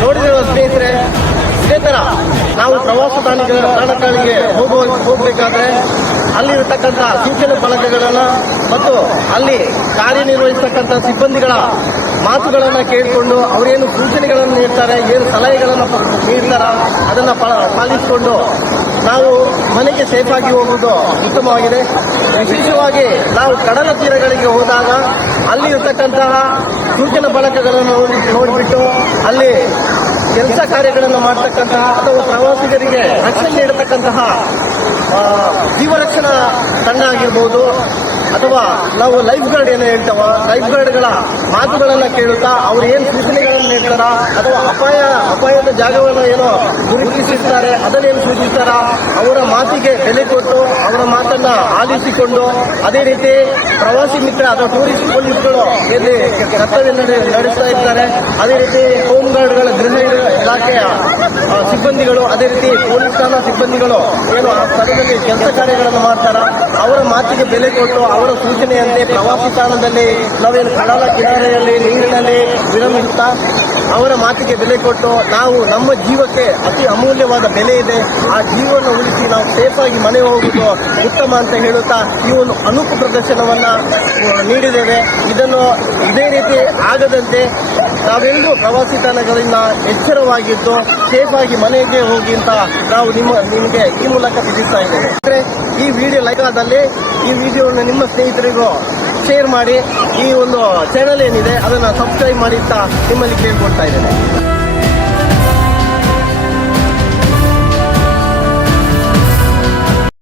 ನೋಡಿದಿರುವ ಸ್ನೇಹಿತರೆ, ಇದೇ ತರ ನಾವು ಪ್ರವಾಸ ತಾಣಗಳಿಗೆ ಹೋಗಬೇಕಾದ್ರೆ ಅಲ್ಲಿರತಕ್ಕಂಥ ಸೂಚನೆ ಫಲಕಗಳನ್ನು ಮತ್ತು ಅಲ್ಲಿ ಕಾರ್ಯನಿರ್ವಹಿಸತಕ್ಕಂಥ ಸಿಬ್ಬಂದಿಗಳ ಮಾತುಗಳನ್ನು ಕೇಳಿಕೊಂಡು ಅವರೇನು ಸೂಚನೆಗಳನ್ನು ನೀಡ್ತಾರೆ, ಏನು ಸಲಹೆಗಳನ್ನು ನೀಡ್ತಾರ ಅದನ್ನು ಪಾಲಿಸಿಕೊಂಡು ನಾವು ಮನೆಗೆ ಸೇಫಾಗಿ ಹೋಗುವುದು ಉತ್ತಮವಾಗಿದೆ. ವಿಶೇಷವಾಗಿ ನಾವು ಕಡಲ ತೀರಗಳಿಗೆ ಹೋದಾಗ ಅಲ್ಲಿ ಇರತಕ್ಕಂತಹ ಸೂಚನಾ ಫಲಕಗಳನ್ನು ನೋಡಿಬಿಟ್ಟು ಅಲ್ಲಿ ಕೆಲಸ ಕಾರ್ಯಗಳನ್ನು ಮಾಡತಕ್ಕಂತಹ ಅಥವಾ ಪ್ರವಾಸಿಗರಿಗೆ ರಕ್ಷಣೆ ನೀಡತಕ್ಕಂತಹ ಜೀವರಕ್ಷಣಾ ತಂಡ ಆಗಿರ್ಬೋದು ಅಥವಾ ನಾವು ಲೈಫ್ ಗಾರ್ಡ್ ಏನು ಹೇಳ್ತಾವ, ಲೈಫ್ ಗಾರ್ಡ್ಗಳ ಮಾತುಗಳನ್ನು ಕೇಳುತ್ತಾ ಅವ್ರು ಏನು ಸೂಚನೆಗಳನ್ನು ನೀಡ್ತಾರ ಅಥವಾ ಅಪಾಯದ ಜಾಗವನ್ನು ಏನೋ ಗುರುತಿಸಿರ್ತಾರೆ ಅದನ್ನೇನು ಸೂಚಿಸ್ತಾರ ಅವರ ಮಾತಿಗೆ ಬೆಲೆ ಕೊಟ್ಟು ಅವರ ಮಾತನ್ನ ಆಲಿಸಿಕೊಂಡು ಅದೇ ರೀತಿ ಪ್ರವಾಸಿ ಮಿತ್ರ ಅಥವಾ ಟೂರಿಸ್ಟ್ ಪೊಲೀಸ್ಗಳು ಇಲ್ಲಿ ಕರ್ತವ್ಯ ನಡೆಸ್ತಾ ಇರ್ತಾರೆ. ಅದೇ ರೀತಿ ಹೋಮ್ ಗಾರ್ಡ್ಗಳ ಗೃಹ ಇಲಾಖೆಯ ಸಿಬ್ಬಂದಿಗಳು ಅದೇ ರೀತಿ ಪೊಲೀಸ್ ಠಾಣಾ ಸಿಬ್ಬಂದಿಗಳು ಏನು ಆ ಸ್ಥಳದಲ್ಲಿ ಕೆಲಸ ಕಾರ್ಯಗಳನ್ನು ಮಾಡ್ತಾರ ಅವರ ಮಾತಿಗೆ ಬೆಲೆ ಕೊಟ್ಟು ಅವರ ಸೂಚನೆಯಂತೆ ಪ್ರವಾಸಿ ತಾಣದಲ್ಲಿ ನಾವೇನು ಕಡಲ ಕಿನಾರೆಯಲ್ಲಿ ನೀರಿನಲ್ಲಿ ವಿರಮಿಸುತ್ತಾ ಅವರ ಮಾತಿಗೆ ಬೆಲೆ ಕೊಟ್ಟು ನಾವು ನಮ್ಮ ಜೀವಕ್ಕೆ ಅತಿ ಅಮೂಲ್ಯವಾದ ಬೆಲೆ ಇದೆ, ಆ ಜೀವವನ್ನು ಉಳಿಸಿ ನಾವು ಸೇಫಾಗಿ ಮನೆ ಹೋಗುವುದು ಉತ್ತಮ ಅಂತ ಹೇಳುತ್ತಾ ಈ ಒಂದು ಅನೂಪ ಪ್ರದರ್ಶನವನ್ನ ನೀಡಿದ್ದೇವೆ. ಇದನ್ನು ಇದೇ ರೀತಿ ಆಗದಂತೆ ನಾವೆಲ್ಲರೂ ಪ್ರವಾಸಿ ತಾಣಗಳಿಂದ ಎಚ್ಚರವಾಗಿದ್ದು ಸೇಫಾಗಿ ಮನೆಗೆ ಹೋಗಿ ಅಂತ ನಾವು ನಿಮಗೆ ಈ ಮೂಲಕ ತಿಳಿಸ್ತಾ ಇದ್ದೇವೆ. ಈ ವಿಡಿಯೋ ಲೈಕ್ ಆದಲ್ಲಿ ಈ ವಿಡಿಯೋವನ್ನು ನಿಮ್ಮ ಸ್ನೇಹಿತರಿಗೂ ಶೇರ್ ಮಾಡಿ, ಈ ಒಂದು ಚಾನೆಲ್ ಏನಿದೆ ಅದನ್ನು ಸಬ್ಸ್ಕ್ರೈಬ್ ಮಾಡಿ ಅಂತ ನಿಮ್ಮಲ್ಲಿ ಕೇಳ್ಕೊಳ್ತಾ ಇದ್ದೇನೆ.